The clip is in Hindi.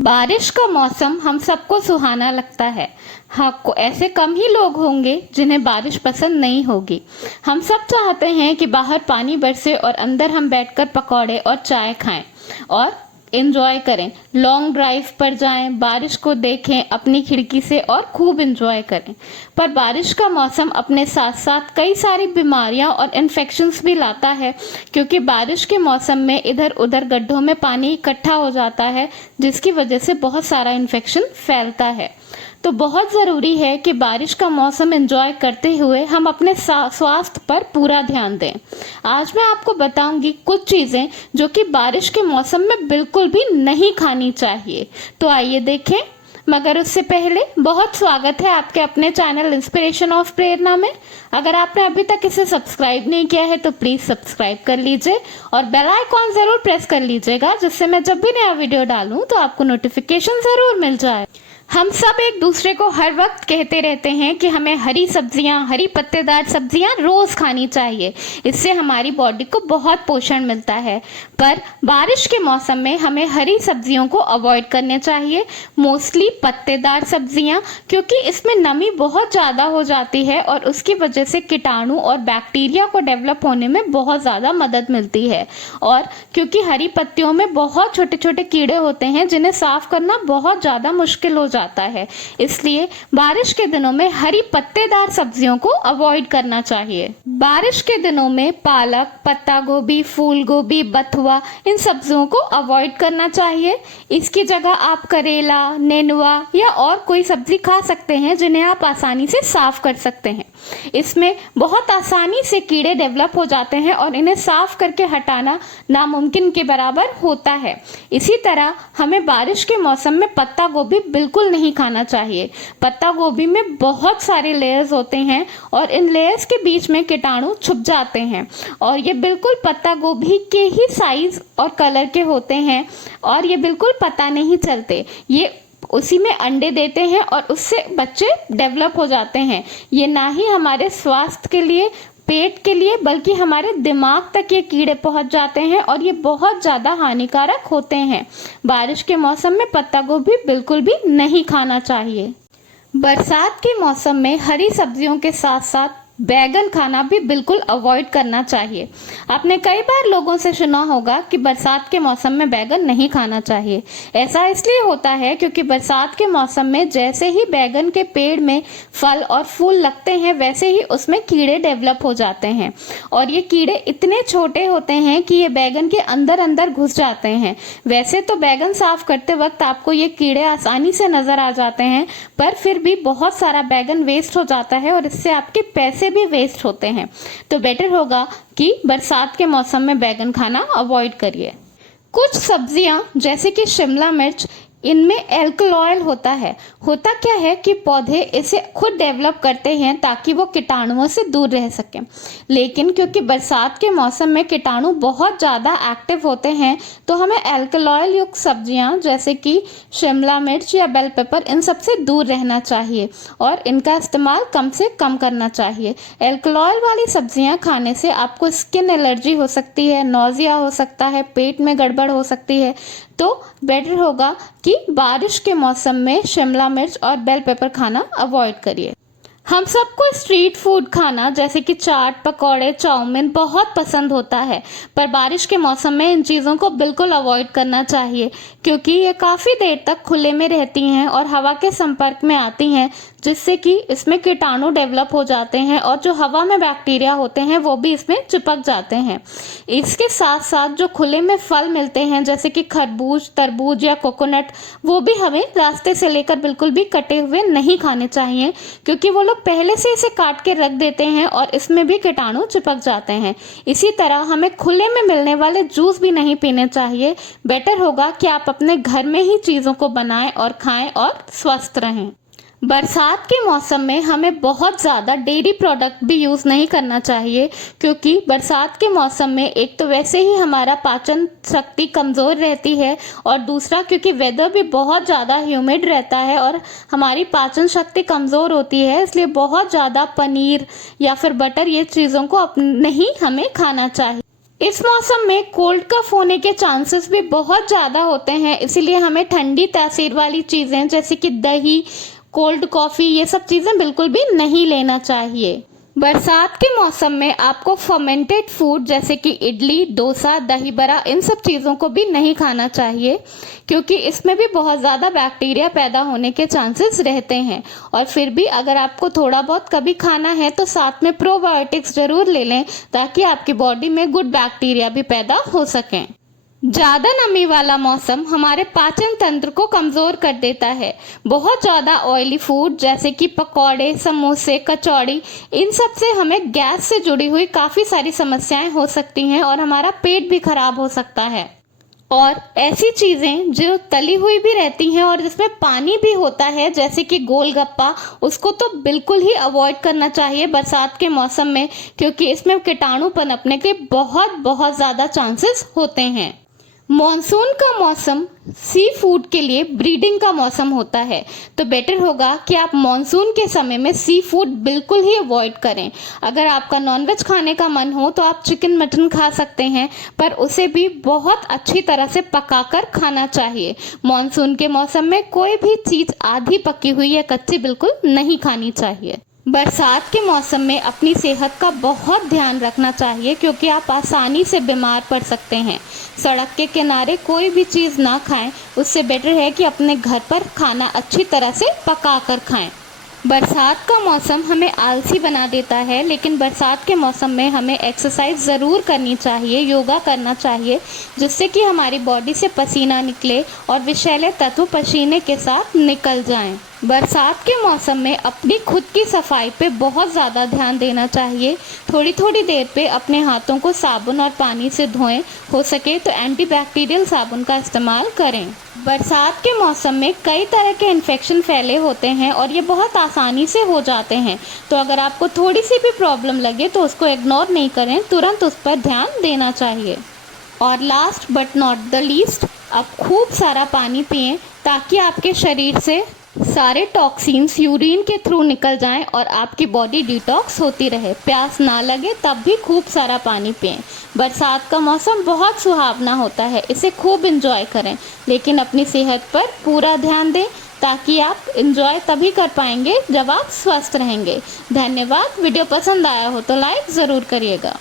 बारिश का मौसम हम सबको सुहाना लगता है। हाँ, ऐसे कम ही लोग होंगे जिन्हें बारिश पसंद नहीं होगी। हम सब चाहते हैं कि बाहर पानी बरसे और अंदर हम बैठकर पकौड़े और चाय खाएं और एंजॉय करें। लॉन्ग ड्राइव पर जाएं, बारिश को देखें अपनी खिड़की से और खूब एंजॉय करें। पर बारिश का मौसम अपने साथ साथ कई सारी बीमारियां और इन्फेक्शंस भी लाता है, क्योंकि बारिश के मौसम में इधर उधर गड्ढों में पानी इकट्ठा हो जाता है, जिसकी वजह से बहुत सारा इन्फेक्शन फैलता है। तो बहुत ज़रूरी है कि बारिश का मौसम एंजॉय करते हुए हम अपने स्वास्थ्य पर पूरा ध्यान दें। आज मैं आपको बताऊंगी कुछ चीज़ें जो कि बारिश के मौसम में बिल्कुल भी नहीं खानी चाहिए। तो आइए देखें। मगर उससे पहले बहुत स्वागत है आपके अपने चैनल इंस्पिरेशन ऑफ प्रेरणा में। अगर आपने अभी तक इसे सब्सक्राइब नहीं किया है तो प्लीज़ सब्सक्राइब कर लीजिए और बेल आइकॉन ज़रूर प्रेस कर लीजिएगा, जिससे मैं जब भी नया वीडियो डालूं तो आपको नोटिफिकेशन ज़रूर मिल जाए। हम सब एक दूसरे को हर वक्त कहते रहते हैं कि हमें हरी सब्जियां, हरी पत्तेदार सब्जियां रोज खानी चाहिए, इससे हमारी बॉडी को बहुत पोषण मिलता है। पर बारिश के मौसम में हमें हरी सब्जियों को अवॉइड करने चाहिए, मोस्टली पत्तेदार सब्जियां, क्योंकि इसमें नमी बहुत ज़्यादा हो जाती है और उसकी वजह से कीटाणु और बैक्टीरिया को डेवलप होने में बहुत ज़्यादा मदद मिलती है। और क्योंकि हरी पत्तियों में बहुत छोटे छोटे कीड़े होते हैं जिन्हें साफ करना बहुत ज़्यादा मुश्किल हो जाता है, इसलिए बारिश के दिनों में हरी पत्तेदार सब्जियों को अवॉइड करना चाहिए। बारिश के दिनों में पालक, पत्ता गोभी, फूल गोभी, बथुआ, इन सब्जियों को अवॉइड करना चाहिए। इसकी जगह आप करेला, नेनुआ या और कोई सब्जी खा सकते हैं जिन्हें आप आसानी से साफ कर सकते हैं। इसमें बहुत आसानी से कीड़े डेवलप हो जाते हैं और इन्हें साफ करके हटाना नामुमकिन के बराबर होता है। इसी तरह हमें बारिश के मौसम में पत्ता गोभी बिल्कुल नहीं खाना चाहिए। पत्ता गोभी में बहुत सारे लेयर्स होते हैं और इन लेयर्स के बीच में कीटाणु छुप जाते हैं और ये बिल्कुल पत्ता गोभी के ही साइज और कलर के होते हैं और ये बिल्कुल पता नहीं चलते। ये उसी में अंडे देते हैं और उससे बच्चे डेवलप हो जाते हैं। ये ना ही हमारे स्वास्थ्य के लिए, पेट के लिए, बल्कि हमारे दिमाग तक ये कीड़े पहुंच जाते हैं और ये बहुत ज़्यादा हानिकारक होते हैं। बारिश के मौसम में पत्ता गोभी बिल्कुल भी नहीं खाना चाहिए। बरसात के मौसम में हरी सब्जियों के साथ साथ बैगन खाना भी बिल्कुल अवॉइड करना चाहिए। आपने कई बार लोगों से सुना होगा कि बरसात के मौसम में बैगन नहीं खाना चाहिए। ऐसा इसलिए होता है क्योंकि बरसात के मौसम में जैसे ही बैगन के पेड़ में फल और फूल लगते हैं, वैसे ही उसमें कीड़े डेवलप हो जाते हैं और ये कीड़े इतने छोटे होते हैं कि ये बैगन के अंदर अंदर घुस जाते हैं। वैसे तो बैगन साफ करते वक्त आपको ये कीड़े आसानी से नजर आ जाते हैं, पर फिर भी बहुत सारा बैगन वेस्ट हो जाता है और इससे आपके पैसे भी वेस्ट होते हैं। तो बेटर होगा कि बरसात के मौसम में बैगन खाना अवॉइड करिए। कुछ सब्जियां जैसे कि शिमला मिर्च, इनमें एल्कलॉयल होता है। होता क्या है कि पौधे इसे खुद डेवलप करते हैं ताकि वो कीटाणुओं से दूर रह सकें, लेकिन क्योंकि बरसात के मौसम में कीटाणु बहुत ज़्यादा एक्टिव होते हैं, तो हमें एल्कलॉयल युक्त सब्जियां जैसे कि शिमला मिर्च या बेल पेपर, इन सब से दूर रहना चाहिए और इनका इस्तेमाल कम से कम करना चाहिए। एल्कलॉयल वाली सब्जियां खाने से आपको स्किन एलर्जी हो सकती है, नौजिया हो सकता है, पेट में गड़बड़ हो सकती है। तो बेटर होगा कि बारिश के मौसम में शिमला मिर्च और बेल पेपर खाना अवॉइड करिए। हम सबको स्ट्रीट फूड खाना जैसे कि चाट, पकौड़े, चाउमीन बहुत पसंद होता है, पर बारिश के मौसम में इन चीज़ों को बिल्कुल अवॉइड करना चाहिए, क्योंकि ये काफ़ी देर तक खुले में रहती हैं और हवा के संपर्क में आती हैं, जिससे कि इसमें कीटाणु डेवलप हो जाते हैं और जो हवा में बैक्टीरिया होते हैं वो भी इसमें चिपक जाते हैं। इसके साथ साथ जो खुले में फल मिलते हैं जैसे कि खरबूज, तरबूज या कोकोनट, वो भी हमें रास्ते से लेकर बिल्कुल भी कटे हुए नहीं खाने चाहिए, क्योंकि वो लोग पहले से इसे काट के रख देते हैं और इसमें भी कीटाणु चिपक जाते हैं। इसी तरह हमें खुले में मिलने वाले जूस भी नहीं पीने चाहिए। बेटर होगा कि आप अपने घर में ही चीज़ों को बनाएं और खाएं और स्वस्थ रहें। बरसात के मौसम में हमें बहुत ज़्यादा डेयरी प्रोडक्ट भी यूज़ नहीं करना चाहिए, क्योंकि बरसात के मौसम में एक तो वैसे ही हमारा पाचन शक्ति कमज़ोर रहती है और दूसरा क्योंकि वेदर भी बहुत ज़्यादा ह्यूमिड रहता है और हमारी पाचन शक्ति कमज़ोर होती है, इसलिए बहुत ज़्यादा पनीर या फिर बटर, ये चीज़ों को नहीं हमें खाना चाहिए। इस मौसम में कोल्ड कफ होने के चांसेस भी बहुत ज़्यादा होते हैं, इसीलिए हमें ठंडी तासीर वाली चीज़ें जैसे कि दही, कोल्ड कॉफ़ी, ये सब चीज़ें बिल्कुल भी नहीं लेना चाहिए। बरसात के मौसम में आपको फर्मेंटेड फूड जैसे कि इडली, डोसा, दही बड़ा, इन सब चीज़ों को भी नहीं खाना चाहिए, क्योंकि इसमें भी बहुत ज़्यादा बैक्टीरिया पैदा होने के चांसेस रहते हैं। और फिर भी अगर आपको थोड़ा बहुत कभी खाना है तो साथ में प्रोबायोटिक्स ज़रूर ले लें, ताकि आपकी बॉडी में गुड बैक्टीरिया भी पैदा हो सकें। ज़्यादा नमी वाला मौसम हमारे पाचन तंत्र को कमज़ोर कर देता है। बहुत ज़्यादा ऑयली फूड जैसे कि पकौड़े, समोसे, कचौड़ी, इन सब से हमें गैस से जुड़ी हुई काफ़ी सारी समस्याएं हो सकती हैं और हमारा पेट भी खराब हो सकता है। और ऐसी चीज़ें जो तली हुई भी रहती हैं और जिसमें पानी भी होता है जैसे कि गोलगप्पा, उसको तो बिल्कुल ही अवॉइड करना चाहिए बरसात के मौसम में, क्योंकि इसमें कीटाणु पनपने के बहुत बहुत ज़्यादा चांसेस होते हैं। मॉनसून का मौसम सी फूड के लिए ब्रीडिंग का मौसम होता है, तो बेटर होगा कि आप मॉनसून के समय में सी फूड बिल्कुल ही अवॉइड करें। अगर आपका नॉनवेज खाने का मन हो तो आप चिकन मटन खा सकते हैं, पर उसे भी बहुत अच्छी तरह से पकाकर खाना चाहिए। मॉनसून के मौसम में कोई भी चीज़ आधी पकी हुई या कच्ची बिल्कुल नहीं खानी चाहिए। बरसात के मौसम में अपनी सेहत का बहुत ध्यान रखना चाहिए, क्योंकि आप आसानी से बीमार पड़ सकते हैं। सड़क के किनारे कोई भी चीज़ ना खाएं, उससे बेटर है कि अपने घर पर खाना अच्छी तरह से पका कर खाएं। बरसात का मौसम हमें आलसी बना देता है, लेकिन बरसात के मौसम में हमें एक्सरसाइज ज़रूर करनी चाहिए, योगा करना चाहिए, जिससे कि हमारी बॉडी से पसीना निकले और विषैले तत्व पसीने के साथ निकल जाएं। बरसात के मौसम में अपनी खुद की सफाई पे बहुत ज़्यादा ध्यान देना चाहिए। थोड़ी थोड़ी देर पे अपने हाथों को साबुन और पानी से धोएं, हो सके तो एंटीबैक्टीरियल साबुन का इस्तेमाल करें। बरसात के मौसम में कई तरह के इन्फेक्शन फैले होते हैं और ये बहुत आसानी से हो जाते हैं, तो अगर आपको थोड़ी सी भी प्रॉब्लम लगे तो उसको इग्नोर नहीं करें, तुरंत उस पर ध्यान देना चाहिए। और last but not the least, आप खूब सारा पानी पिएं, ताकि आपके शरीर से सारे टॉक्सिन्स यूरिन के थ्रू निकल जाएं और आपकी बॉडी डिटॉक्स होती रहे। प्यास ना लगे तब भी खूब सारा पानी पिएं। बरसात का मौसम बहुत सुहावना होता है, इसे खूब एंजॉय करें, लेकिन अपनी सेहत पर पूरा ध्यान दें, ताकि आप एंजॉय तभी कर पाएंगे जब आप स्वस्थ रहेंगे। धन्यवाद। वीडियो पसंद आया हो तो लाइक ज़रूर करिएगा।